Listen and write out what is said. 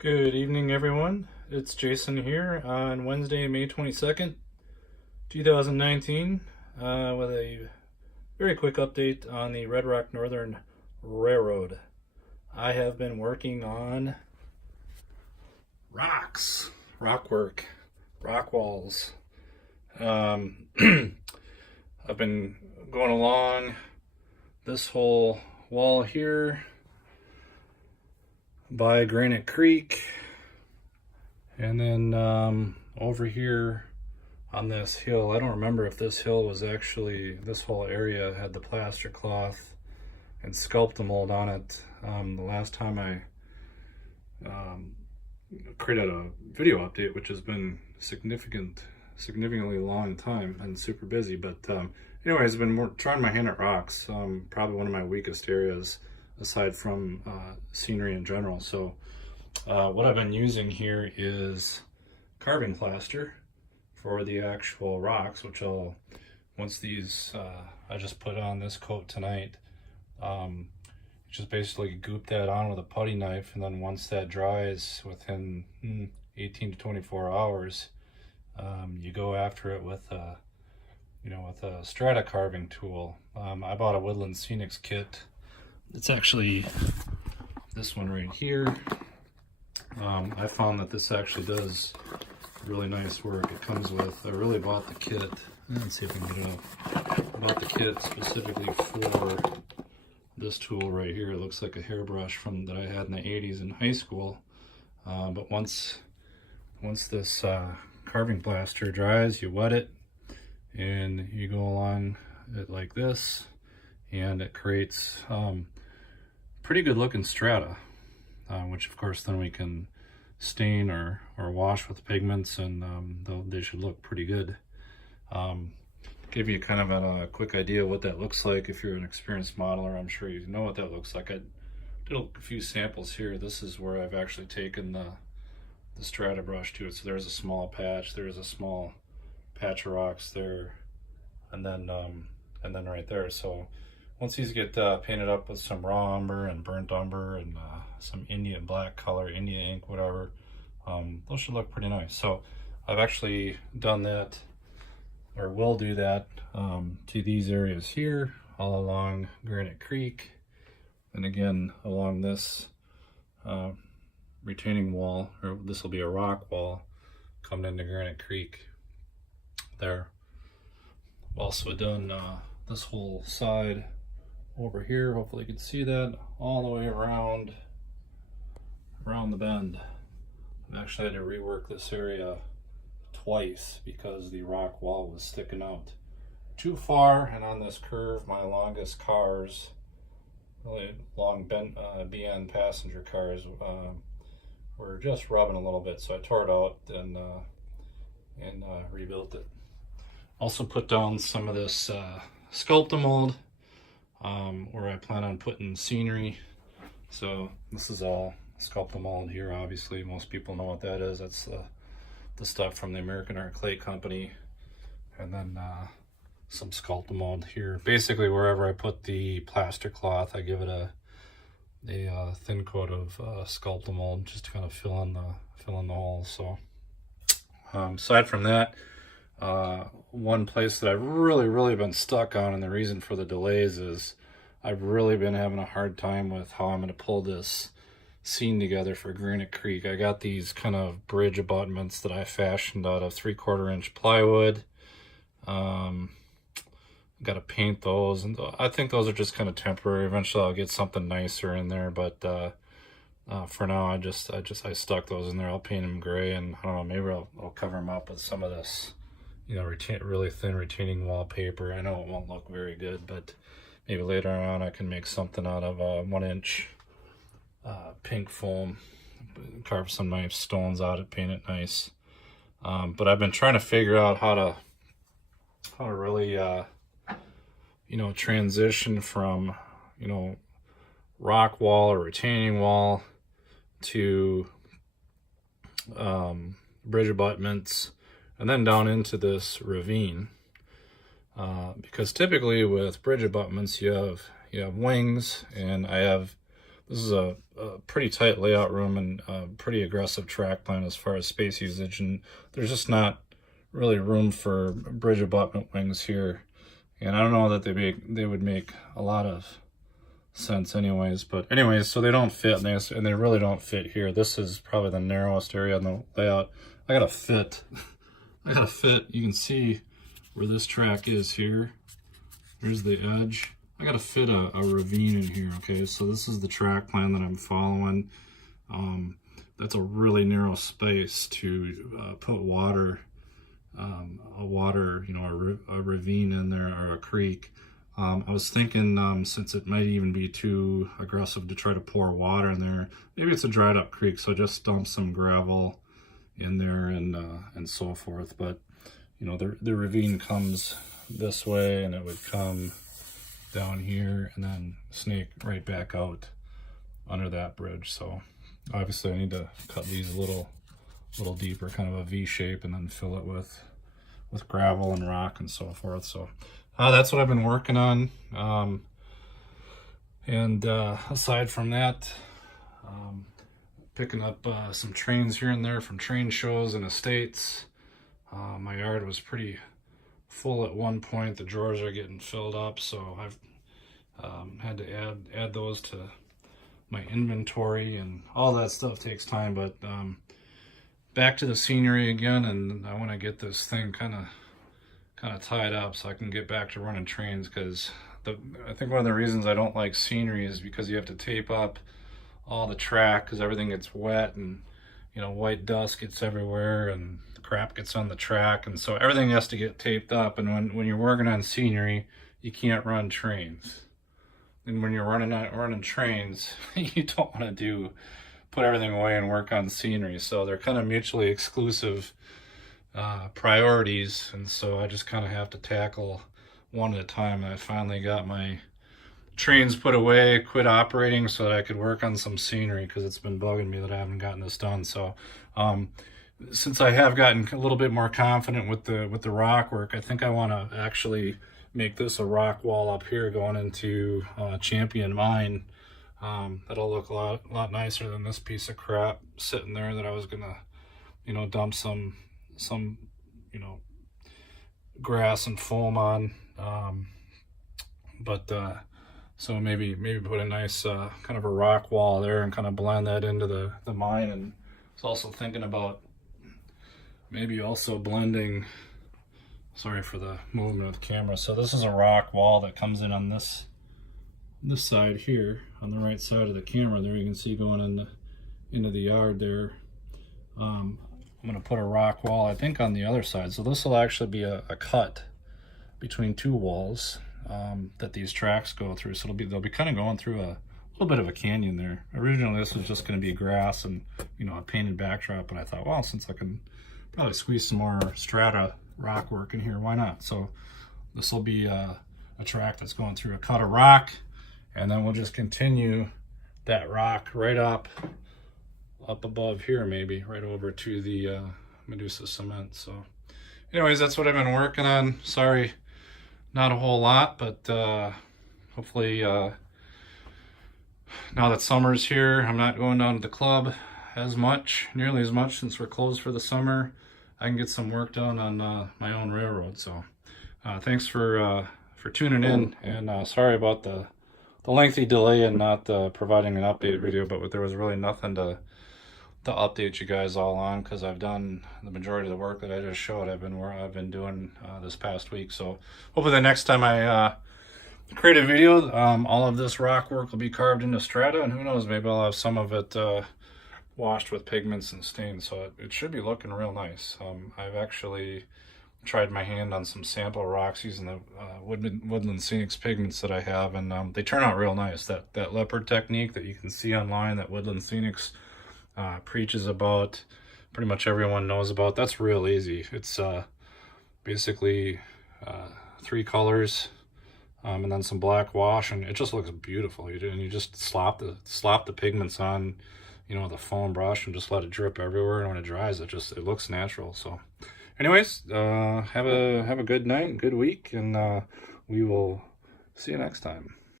Good evening, everyone. It's Jason here on Wednesday, May 22nd, 2019, with a very quick update on the Red Rock Northern Railroad. I have been working on rocks, rock work, rock walls. I've been going along this whole wall here by Granite Creek, and then over here on this hill. I don't remember if this hill was actually, this whole area had the plaster cloth and sculpt mold on it. The last time I created a video update, which has been significantly long time and super busy, but anyways, I've been trying my hand at rocks. Probably one of my weakest areas aside from scenery in general. So what I've been using here is carving plaster for the actual rocks, which once these, I just put on this coat tonight. Just basically goop that on with a putty knife, and then once that dries within 18 to 24 hours, you go after it with a strata carving tool. I bought a Woodland Scenics kit. It's actually this one right here. I found that this actually does really nice work. It comes with, I really bought the kit. Let's see if I can get it up. I bought the kit specifically for this tool right here. It looks like a hairbrush that I had in the 80s in high school. But once this carving plaster dries, you wet it and you go along it like this, and it creates pretty good looking strata, which of course then we can stain or wash with pigments, and they should look pretty good. Give you kind of a quick idea of what that looks like. If you're an experienced modeler, I'm sure you know what that looks like. I did a few samples here. This is where I've actually taken the strata brush to it. So there's a small patch, there's a small patch of rocks there, and then right there. So once these get painted up with some raw umber and burnt umber and some Indian black color, India ink, whatever, those should look pretty nice. So I've actually done that, or will do that, to these areas here, all along Granite Creek, and again along this retaining wall, or this will be a rock wall coming into Granite Creek there. I've also done this whole side over here. Hopefully you can see that all the way around the bend. I've actually had to rework this area twice because the rock wall was sticking out too far, and on this curve my longest cars, really long BN passenger cars, were just rubbing a little bit, so I tore it out and rebuilt it. Also put down some of this Sculptamold, where I plan on putting scenery. So this is all Sculptamold here. Obviously most people know what that is. That's the stuff from the American Art Clay Company, and then some Sculptamold here. Basically wherever I put the plaster cloth, I give it a thin coat of Sculptamold just to kind of fill in the holes. So aside from that, one place that I've really been stuck on, and the reason for the delays is I've really been having a hard time with how I'm going to pull this scene together for Granite Creek. I got these kind of bridge abutments that I fashioned out of 3/4 inch plywood. Got to paint those, and I think those are just kind of temporary. Eventually I'll get something nicer in there, but for now I stuck those in there. I'll paint them gray, and I don't know, maybe I'll cover them up with some of this, really thin retaining wallpaper. I know it won't look very good, but maybe later on I can make something out of 1 inch pink foam, carve some nice stones out it, paint it nice. But I've been trying to figure out how to really transition from rock wall or retaining wall to bridge abutments, and then down into this ravine, because typically with bridge abutments you have wings, and I have This is a pretty tight layout room and a pretty aggressive track plan as far as space usage, and there's just not really room for bridge abutment wings here. And I don't know that they would make a lot of sense anyways, but anyways, so they don't fit, and they really don't fit here. This is probably the narrowest area on the layout. I gotta fit. You can see where this track is here. There's the edge. I gotta fit a ravine in here, okay? So this is the track plan that I'm following. That's a really narrow space to put water, a ravine in there, or a creek. I was thinking, since it might even be too aggressive to try to pour water in there, maybe it's a dried up creek, so just dump some gravel in there and so forth. But you know, the ravine comes this way, and it would come down here and then snake right back out under that bridge. So obviously I need to cut these a little deeper, kind of a V shape, and then fill it with gravel and rock and so forth. So that's what I've been working on. Aside from that, picking up some trains here and there from train shows and estates. My yard was pretty full at one point. The drawers are getting filled up, so I've had to add those to my inventory, and all that stuff takes time. But back to the scenery again, and I want to get this thing kind of tied up so I can get back to running trains, because I think one of the reasons I don't like scenery is because you have to tape up all the track, because everything gets wet, and you know, white dust gets everywhere and crap gets on the track, and so everything has to get taped up. And when you're working on scenery, you can't run trains. And when you're running trains, you don't want to put everything away and work on scenery. So they're kind of mutually exclusive priorities, and so I just kind of have to tackle one at a time. And I finally got my trains put away, quit operating, so that I could work on some scenery, because it's been bugging me that I haven't gotten this done. So since I have gotten a little bit more confident with the rock work, I think I want to actually make this a rock wall up here going into Champion Mine. That'll look a lot nicer than this piece of crap sitting there that I was gonna, you know, dump some you know, grass and foam on. So maybe put a nice kind of a rock wall there and kind of blend that into the mine. And I was also thinking about maybe also blending, sorry for the movement of the camera. So this is a rock wall that comes in on this side here, on the right side of the camera there. You can see going into the yard there. I'm gonna put a rock wall, I think, on the other side. So this will actually be a cut between two walls that these tracks go through. So they'll be kind of going through a little bit of a canyon there. Originally this was just going to be grass and, you know, a painted backdrop, but I thought, well, since I can probably squeeze some more strata rock work in here, why not? So this will be a track that's going through a cut of rock, and then we'll just continue that rock right up above here, maybe right over to the Medusa cement. So anyways, that's what I've been working on. Sorry, not a whole lot, but hopefully now that summer's here, I'm not going down to the club nearly as much, since we're closed for the summer. I can get some work done on my own railroad. So thanks for tuning in, and sorry about the lengthy delay and not providing an update video, but there was really nothing to update you guys all on, because I've done the majority of the work that I just showed. I've been doing this past week. So hopefully the next time I create a video, all of this rock work will be carved into strata, and who knows, maybe I'll have some of it washed with pigments and stains. So it should be looking real nice. I've actually tried my hand on some sample rocks using the Woodland Scenics pigments that I have, and they turn out real nice. That leopard technique that you can see online, that Woodland Scenics preaches about, pretty much everyone knows about, that's real easy. It's basically 3 colors and then some black wash, and it just looks beautiful. And you just slop the pigments on, you know, the foam brush, and just let it drip everywhere, and when it dries, it looks natural. So anyways, have a good night, good week, and we will see you next time.